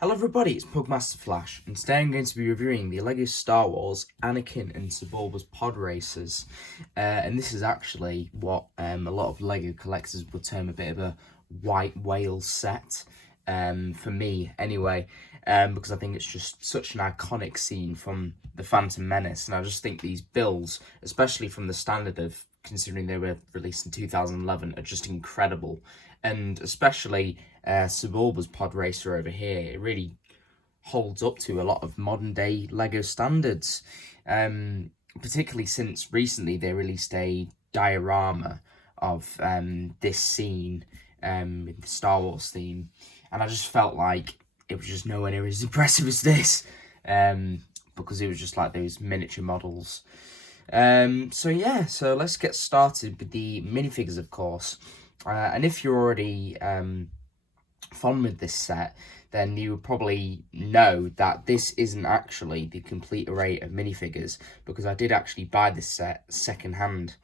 Hello everybody, it's Pugmaster Flash, and today I'm going to be reviewing the LEGO Star Wars Anakin and Sebulba's Podracers. And this is actually what a lot of LEGO collectors would term a bit of a white whale set, for me anyway, because I think it's just such an iconic scene from The Phantom Menace, and I just think these builds, especially from the standard of considering they were released in 2011, are just incredible. And especially Sebulba's Podracer over here, it really holds up to a lot of modern day LEGO standards, particularly since recently they released a diorama of this scene with the Star Wars theme, and I just felt like it was just nowhere near as impressive as this, because it was just like those miniature models. So let's get started with the minifigures, of course. And if you're already fond with this set, then you would probably know that this isn't actually the complete array of minifigures, because I did actually buy this set second-hand,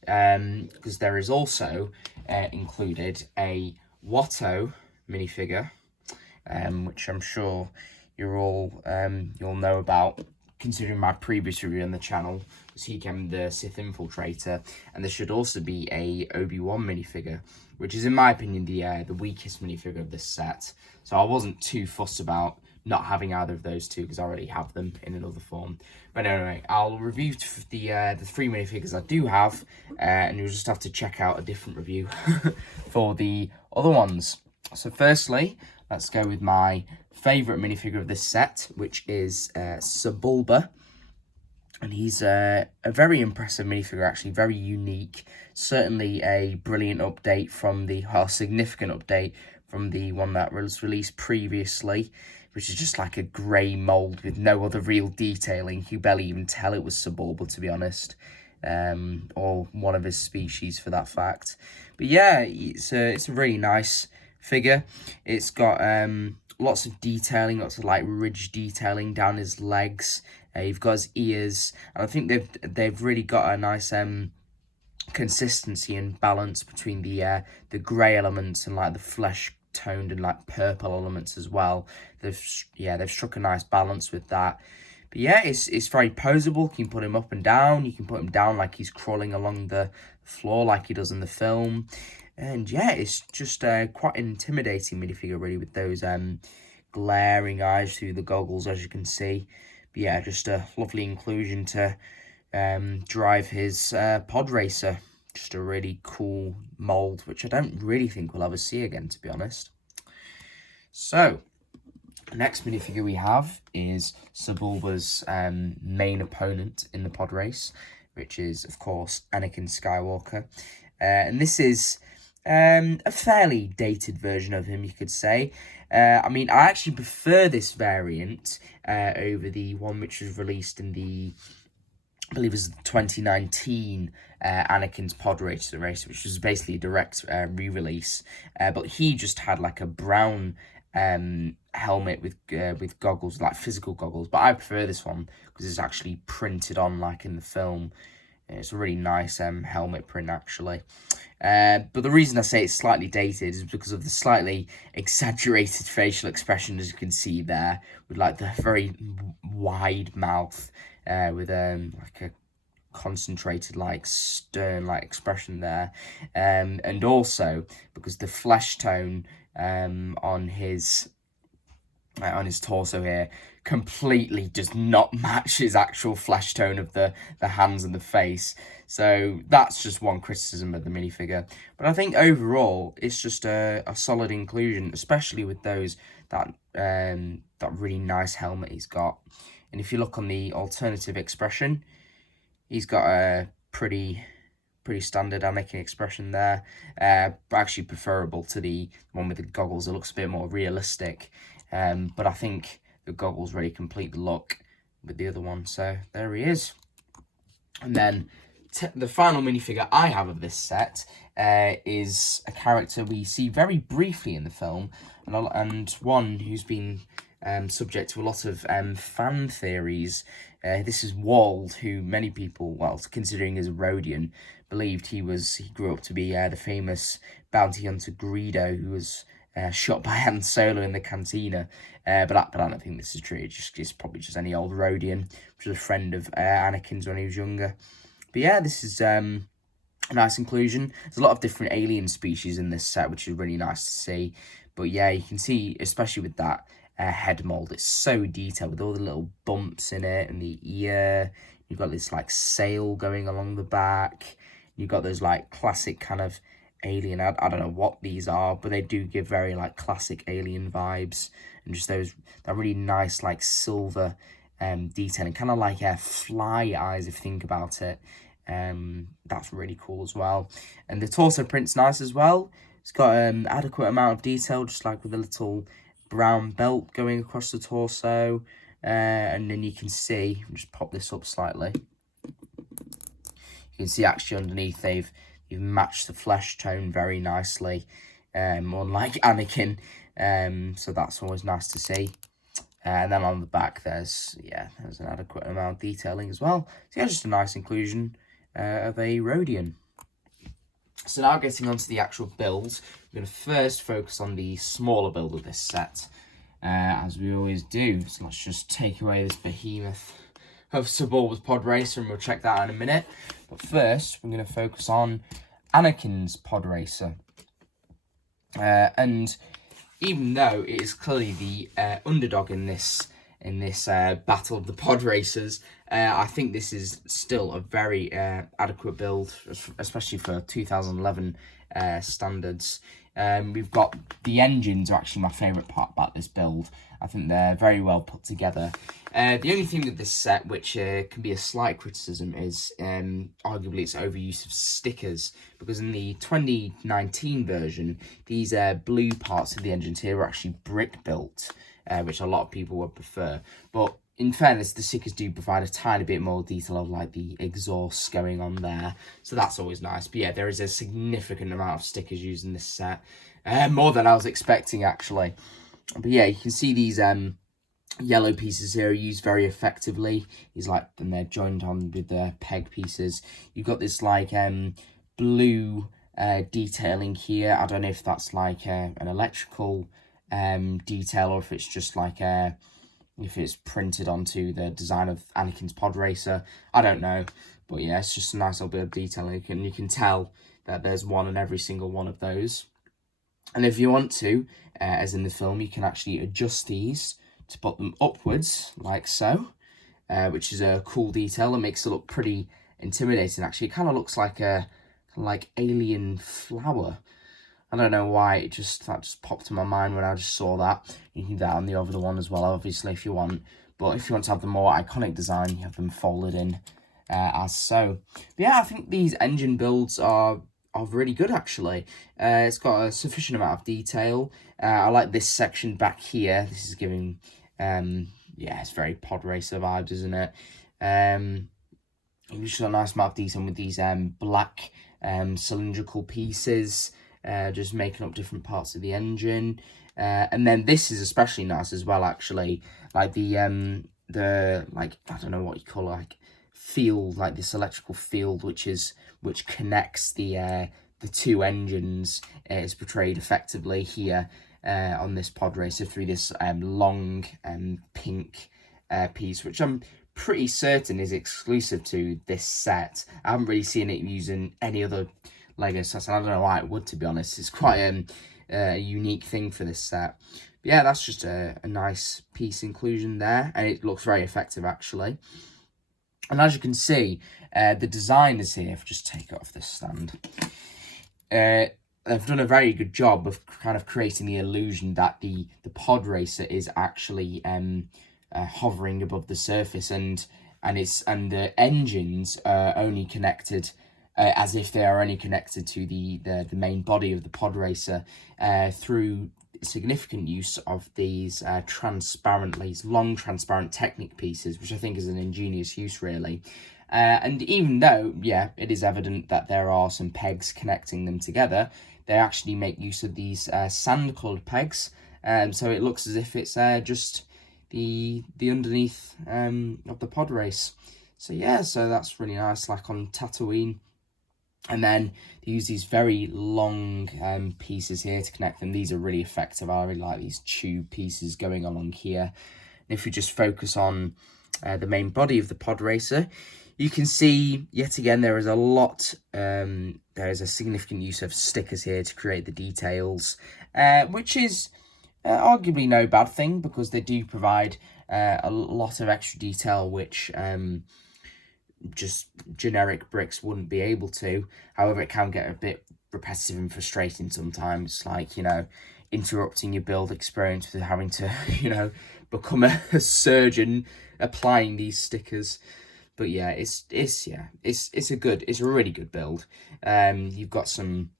because there is also included a Watto minifigure, which I'm sure you'll know about, considering my previous review on the channel, because he came the Sith Infiltrator, and there should also be a Obi-Wan minifigure, which is in my opinion the weakest minifigure of this set. So I wasn't too fussed about not having either of those two, because I already have them in another form. But anyway, I'll review the three minifigures I do have, and you'll just have to check out a different review for the other ones. So firstly, let's go with my favourite minifigure of this set, which is Sebulba. And he's a very impressive minifigure, actually, very unique. Certainly a brilliant update from significant update from the one that was released previously, which is just like a grey mould with no other real detailing. You barely even tell it was Sebulba, to be honest, or one of his species for that fact. But yeah, it's a really nice figure. It's got lots of detailing, lots of like ridge detailing down his legs. You've got his ears, and I think they've really got a nice consistency and balance between the grey elements and like the flesh toned and like purple elements as well. They've struck a nice balance with that. But yeah, it's very poseable. You can put him up and down. You can put him down like he's crawling along the floor like he does in the film. And yeah, it's just quite an intimidating minifigure, really, with those glaring eyes through the goggles, as you can see. But yeah, just a lovely inclusion to drive his pod racer. Just a really cool mould, which I don't really think we'll ever see again, to be honest. So, the next minifigure we have is Sebulba's main opponent in the pod race, which is, of course, Anakin Skywalker. And this is a fairly dated version of him, you could say. I mean, I actually prefer this variant over the one which was released in I believe it was 2019 Anakin's Pod Racer race, which was basically a direct re-release. But he just had like a brown helmet with goggles, like physical goggles. But I prefer this one because it's actually printed on like in the film. It's a really nice helmet print, actually. But the reason I say it's slightly dated is because of the slightly exaggerated facial expression, as you can see there, with like the very wide mouth, with like a concentrated, like stern, like expression there, and also because the flesh tone on his torso here completely does not match his actual flesh tone of the hands and the face. So that's just one criticism of the minifigure. But I think overall it's just a solid inclusion, especially with that really nice helmet he's got. And if you look on the alternative expression, he's got a pretty standard Anakin expression there, actually preferable to the one with the goggles. It looks a bit more realistic, but I think the goggles really complete the look with the other one. So there he is. And then the final minifigure I have of this set is a character we see very briefly in the film, and one who's been subject to a lot of fan theories. This is Wald, who many people, well, considering he's a Rhodian, believed he grew up to be the famous bounty hunter Greedo, who was shot by Han Solo in the cantina. But I don't think this is true. It's probably just any old Rodian, which was a friend of Anakin's when he was younger. But yeah, this is a nice inclusion. There's a lot of different alien species in this set, which is really nice to see. But yeah, you can see, especially with that head mold, it's so detailed with all the little bumps in it and the ear. You've got this like sail going along the back. You've got those like classic kind of alien, I don't know what these are, but they do give very like classic alien vibes, and just that really nice like silver detailing, kind of like fly eyes if you think about it. That's really cool as well. And the torso print's nice as well. It's got adequate amount of detail, just like with a little brown belt going across the torso. And then you can see, just pop this up slightly. You can see actually underneath you've matched the flesh tone very nicely, unlike Anakin. So that's always nice to see. And then on the back, there's an adequate amount of detailing as well. So yeah, just a nice inclusion of a Rodian. So now getting onto the actual build, we're going to first focus on the smaller build of this set, as we always do. So let's just take away this behemoth of Sebulba's Podracer, and we'll check that out in a minute. But first, we're going to focus on Anakin's Podracer. And even though it is clearly the underdog in this battle of the Podracers, I think this is still a very adequate build, especially for 2011 standards. We've got the engines are actually my favourite part about this build. I think they're very well put together. The only thing with this set, which can be a slight criticism, is arguably its overuse of stickers. Because in the 2019 version, these blue parts of the engines here were actually brick built, which a lot of people would prefer. But in fairness, the stickers do provide a tiny bit more detail of like the exhausts going on there. So that's always nice. But yeah, there is a significant amount of stickers used in this set. More than I was expecting, actually. But yeah, you can see these yellow pieces here are used very effectively. These and they're joined on with the peg pieces. You've got this like blue detailing here. I don't know if that's like an electrical detail, or if it's just like if it's printed onto the design of Anakin's Podracer. I don't know, but yeah, it's just a nice little bit of detailing, and you can tell that there's one on every single one of those. And if you want to, as in the film, you can actually adjust these to put them upwards, like so, which is a cool detail. It makes it look pretty intimidating, actually. It kind of looks like a alien flower. I don't know why, that just popped in my mind when I just saw that. You can do that on the other one as well, obviously, if you want. But if you want to have the more iconic design, you have them folded in as so. But yeah, I think these engine builds are really good, actually. It's got a sufficient amount of detail. I like this section back here. This is giving, it's very Podracer vibes, isn't it? You've just got a nice amount of detail with these black cylindrical pieces, just making up different parts of the engine. And then this is especially nice as well, actually. Like the I don't know what you call it, like field, like this electrical field, which connects the two engines, is portrayed effectively here on this Podracer through this long pink piece, which I'm pretty certain is exclusive to this set. I haven't really seen it used in any other Lego sets, and I don't know why it would, to be honest. It's quite a unique thing for this set. But yeah, that's just a nice piece inclusion there, and it looks very effective, actually. And as you can see, the designers here, if I just take it off this stand, they've done a very good job of kind of creating the illusion that the Podracer is actually hovering above the surface, and the engines are only connected as if they are only connected to the main body of the Podracer through significant use of these long transparent Technic pieces, which I think is an ingenious use, really. And even though, it is evident that there are some pegs connecting them together, they actually make use of these sand-coloured pegs, so it looks as if it's just the underneath of the Podrace. So yeah, so that's really nice, like on Tatooine. And then they use these very long pieces here to connect them. These are really effective. I really like these tube pieces going along here. And if we just focus on the main body of the Podracer, you can see, yet again, there is a lot, there is a significant use of stickers here to create the details, which is arguably no bad thing, because they do provide a lot of extra detail, which just generic bricks wouldn't be able to. However, it can get a bit repetitive and frustrating sometimes, like, you know, interrupting your build experience with having to, you know, become a surgeon applying these stickers. But yeah, it's a really good build. You've got some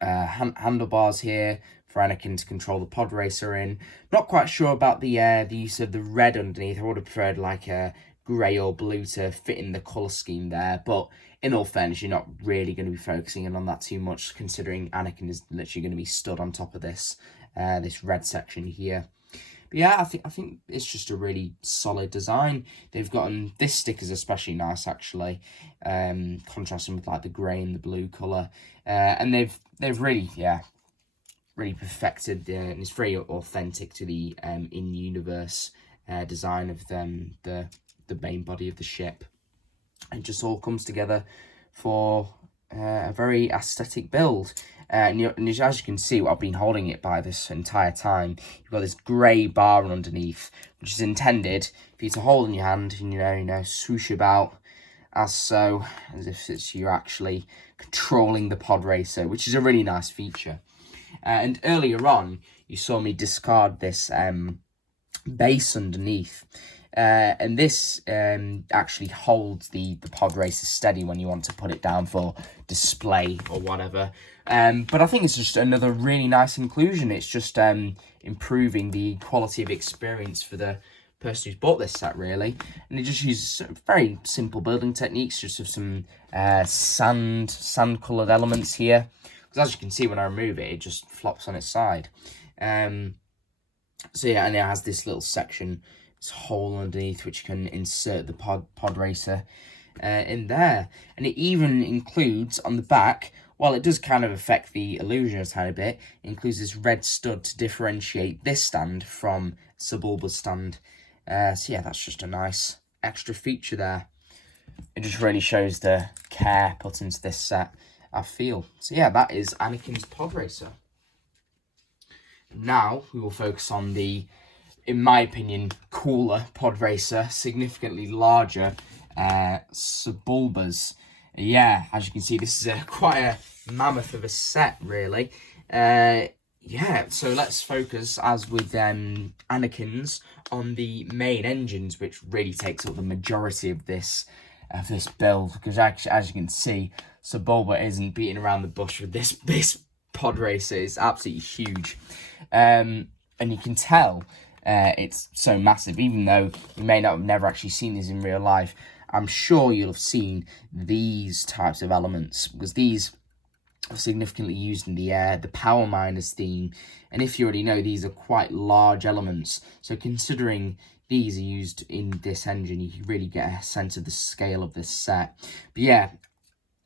handlebars here for Anakin to control the Podracer in. Not quite sure about the use of the red underneath. I would have preferred like a grey or blue to fit in the colour scheme there. But in all fairness, you're not really going to be focusing in on that too much, considering Anakin is literally going to be stood on top of this this red section here. But yeah, I think it's just a really solid design. They've gotten, this sticker's especially nice actually, contrasting with like the grey and the blue colour. And they've really, really perfected and it's very authentic to the in-universe design of the main body of the ship. It just all comes together for a very aesthetic build. And as you can see, I've been holding it by this entire time. You've got this grey bar underneath, which is intended for you to hold in your hand and, you know, swoosh about as if it's you actually controlling the Podracer, which is a really nice feature. And earlier on, you saw me discard this base underneath. And this actually holds the Podracer steady when you want to put it down for display or whatever. But I think it's just another really nice inclusion. It's just improving the quality of experience for the person who's bought this set, really. And it just uses very simple building techniques, just with some sand-coloured elements here. Because as you can see, when I remove it, it just flops on its side. So yeah, and it has this little section, this hole underneath, which you can insert the Podracer in there. And it even includes on the back, while it does kind of affect the illusion a tiny bit, it includes this red stud to differentiate this stand from Sebulba's stand. So yeah, that's just a nice extra feature there. It just really shows the care put into this set, I feel. So yeah, that is Anakin's Podracer. Now we will focus on the, in my opinion, cooler Podracer, significantly larger Sebulbas. Yeah, as you can see, this is quite a mammoth of a set, really. Yeah, so let's focus, as with Anakin's, on the main engines, which really takes up the majority of this build. Because actually, as you can see, Sebulba isn't beating around the bush with this Podracer. It's absolutely huge, and you can tell it's so massive. Even though you may not have never actually seen these in real life, I'm sure you'll have seen these types of elements, because these are significantly used in the Power Miners theme. And if you already know, these are quite large elements. So considering these are used in this engine, you can really get a sense of the scale of this set. But yeah,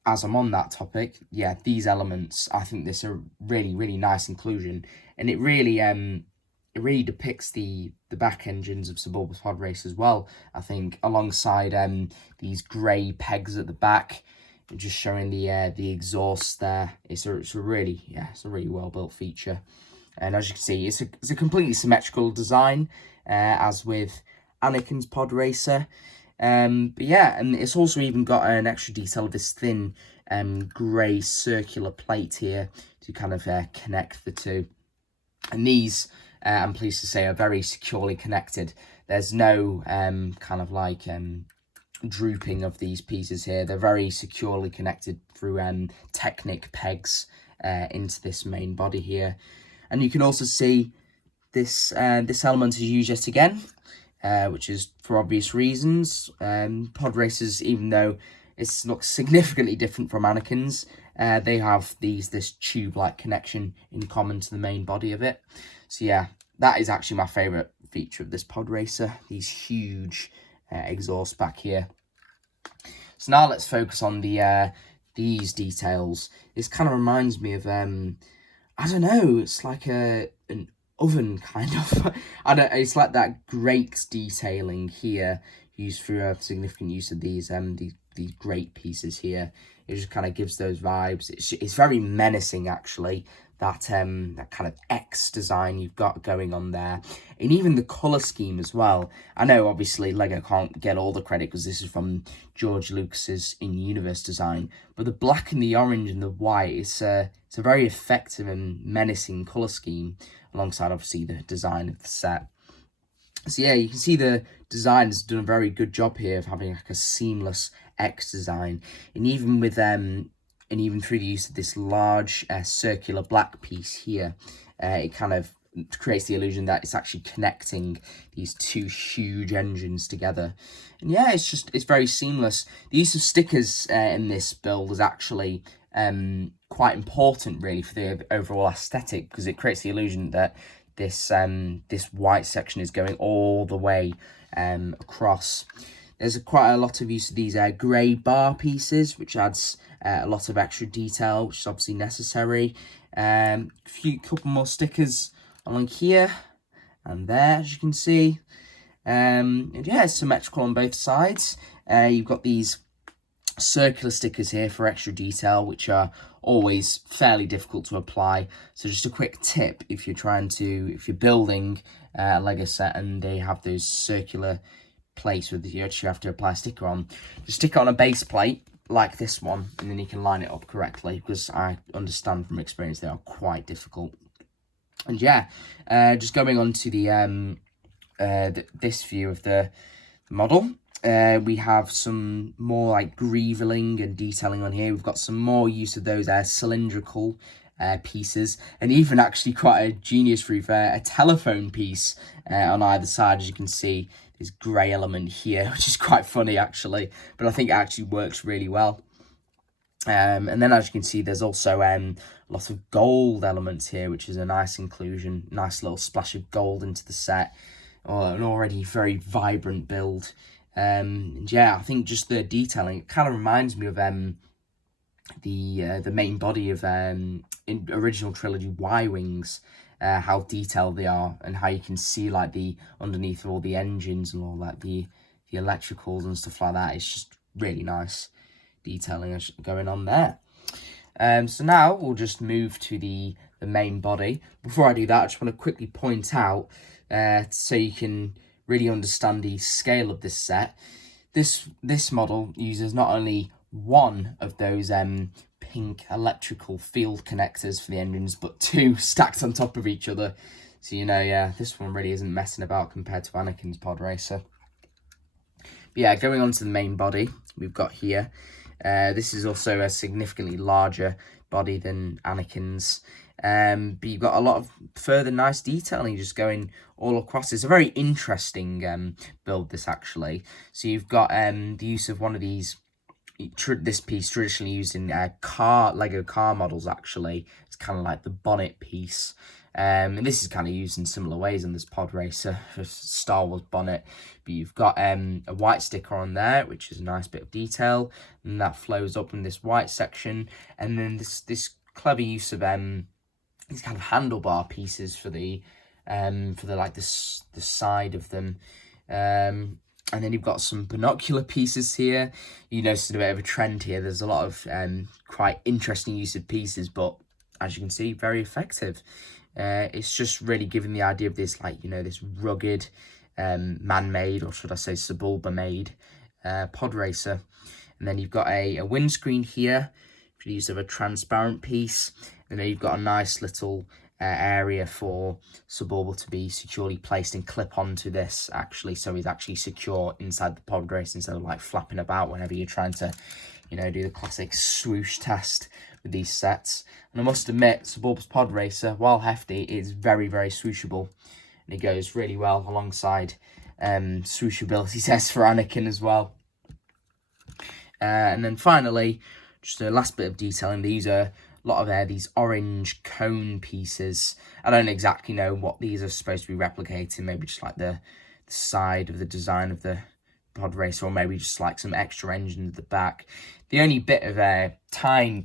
as I'm on that topic, yeah, these elements, I think this is a really, really nice inclusion. And it really depicts the back engines of Sebulba's Podracer as well, I think, alongside these grey pegs at the back, just showing the exhaust there. It's a really well built feature. And as you can see, it's a completely symmetrical design, as with Anakin's Podracer. But yeah, and it's also even got an extra detail of this thin grey circular plate here to kind of connect the two. And these, I'm pleased to say, are very securely connected. There's no kind of like drooping of these pieces here. They're very securely connected through Technic pegs into this main body here. And you can also see this element is used yet again, which is for obvious reasons. Podracers, even though it looks significantly different from Anakin's, they have this tube-like connection in common to the main body of it. So yeah, that is actually my favourite feature of this Podracer, these huge exhausts back here. So now let's focus on the these details. This kind of reminds me of I don't know, it's like an oven kind of. I don't. It's like that grate detailing here, used through a significant use of these grate pieces here. It just kind of gives those vibes. It's very menacing, actually. That that kind of X design you've got going on there, and even the color scheme as well. I know obviously Lego can't get all the credit because this is from George Lucas's in-universe design, but the black and the orange and the white, it's a very effective and menacing color scheme, alongside obviously the design of the set. So yeah, you can see the design has done a very good job here of having like a seamless X design, and even with and even through the use of this large circular black piece here, it kind of creates the illusion that it's actually connecting these two huge engines together. And yeah, it's very seamless. The use of stickers in this build is actually quite important, really, for the overall aesthetic, because it creates the illusion that this white section is going all the way across. There's quite a lot of use of these grey bar pieces, which adds a lot of extra detail, which is obviously necessary. Couple more stickers along here and there, as you can see. And yeah, it's symmetrical on both sides. You've got these circular stickers here for extra detail, which are always fairly difficult to apply. So just a quick tip, if you're building a Lego set and they have those circular place with you actually have to apply a sticker on, just stick it on a base plate like this one, and then you can line it up correctly, because I understand from experience they are quite difficult. And yeah, just going on to the this view of the model, we have some more like greeveling and detailing on here. We've got some more use of those cylindrical pieces, and even actually quite a genius move, a telephone piece on either side, as you can see. This grey element here, which is quite funny actually, but I think it actually works really well. And then, as you can see, there's also a lot of gold elements here, which is a nice inclusion, nice little splash of gold into the set. An already very vibrant build. And yeah, I think just the detailing, it kind of reminds me of the main body of in original trilogy Y-Wings. How detailed they are, and how you can see like the underneath of all the engines and all that, the electricals and stuff like that. It's just really nice detailing going on there. So now we'll just move to the main body. Before I do that, I just want to quickly point out, so you can really understand the scale of this set. This model uses not only one of those pink electrical field connectors for the engines, but two stacked on top of each other. So you know, yeah, this one really isn't messing about compared to Anakin's Podracer. But yeah, going on to the main body, we've got here. This is also a significantly larger body than Anakin's. But you've got a lot of further nice detailing just going all across. It's a very interesting build, this actually. So you've got the use of one of these. This piece traditionally used in Lego car models, actually. It's kind of like the bonnet piece. And this is kind of used in similar ways in this Podracer for Star Wars bonnet. But you've got a white sticker on there, which is a nice bit of detail. And that flows up in this white section. And then this clever use of these kind of handlebar pieces for the like the side of them. And then you've got some binocular pieces here. You notice a bit of a trend here. There's a lot of quite interesting use of pieces, but as you can see, very effective. It's just really giving the idea of this, like, you know, this rugged, man-made, or should I say Sebulba-made Podracer. And then you've got a windscreen here for the use of a transparent piece. And then you've got a nice little area for Sebulba to be securely placed and clip onto this, actually, so he's actually secure inside the Podracer instead of like flapping about whenever you're trying to, you know, do the classic swoosh test with these sets. And I must admit, Sebulba's Podracer, while hefty, is very, very swooshable, and it goes really well alongside swooshability tests for Anakin as well. And then finally, just a last bit of detailing. These are a lot of these orange cone pieces. I don't exactly know what these are supposed to be replicating. Maybe just like the side of the design of the Podracer, or maybe just like some extra engine at the back. The only bit of a tiny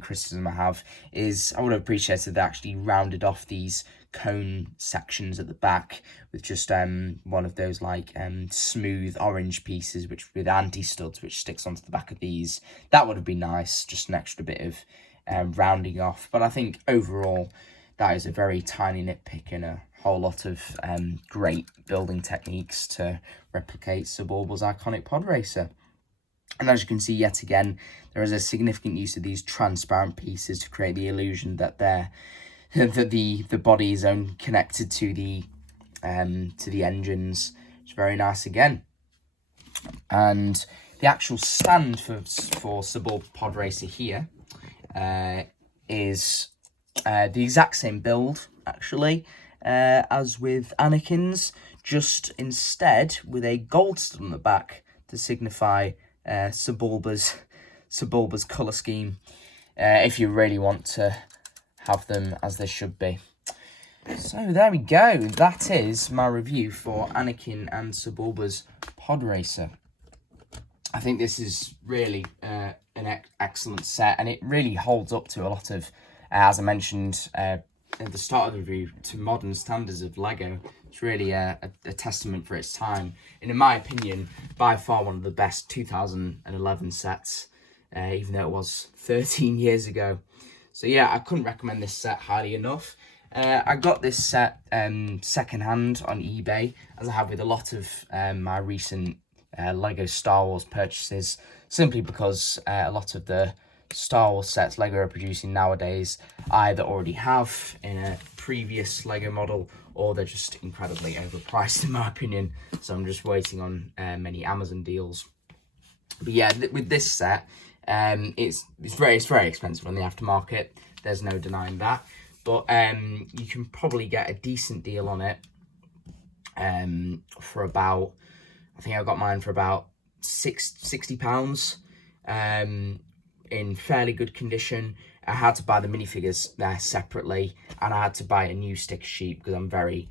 criticism I have is I would have appreciated they actually rounded off these cone sections at the back with just one of those like smooth orange pieces which with anti-studs which sticks onto the back of these. That would have been nice, just an extra bit of rounding off. But I think overall that is a very tiny nitpick and a whole lot of great building techniques to replicate Sebulba's iconic Podracer. And as you can see, yet again, there is a significant use of these transparent pieces to create the illusion that the body is only connected to the engines. It's very nice again. And the actual stand for Sebulba Podracer here is the exact same build, actually, as with Anakin's, just instead with a gold stud on the back to signify Sebulba's colour scheme, if you really want to have them as they should be. So there we go. That is my review for Anakin and Sebulba's Podracer. I think this is really an excellent set, and it really holds up to a lot of, as I mentioned at the start of the review, to modern standards of LEGO. It's really a testament for its time. And in my opinion, by far one of the best 2011 sets, even though it was 13 years ago. So yeah, I couldn't recommend this set highly enough. I got this set second-hand on eBay, as I have with a lot of my recent LEGO Star Wars purchases, simply because a lot of the Star Wars sets LEGO are producing nowadays I either already have in a previous LEGO model, or they're just incredibly overpriced in my opinion, so I'm just waiting on many Amazon deals. But yeah, with this set, it's very expensive on the aftermarket, there's no denying that, but you can probably get a decent deal on it for about, I think I got mine for about £60 in fairly good condition. I had to buy the minifigures separately, and I had to buy a new sticker sheet because I'm very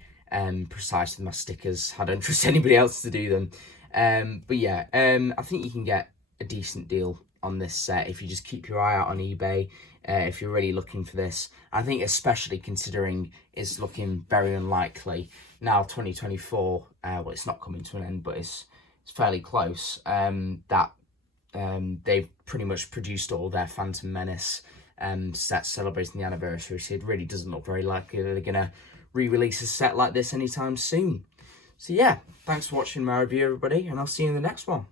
precise with my stickers. I don't trust anybody else to do them. But yeah, I think you can get a decent deal on this set if you just keep your eye out on eBay, if you're really looking for this. I think especially considering it's looking very unlikely now, 2024, well, it's not coming to an end, but it's fairly close, that they've pretty much produced all their Phantom Menace sets celebrating the anniversary, so it really doesn't look very likely that they're going to re-release a set like this anytime soon. So yeah, thanks for watching my review, everybody, and I'll see you in the next one.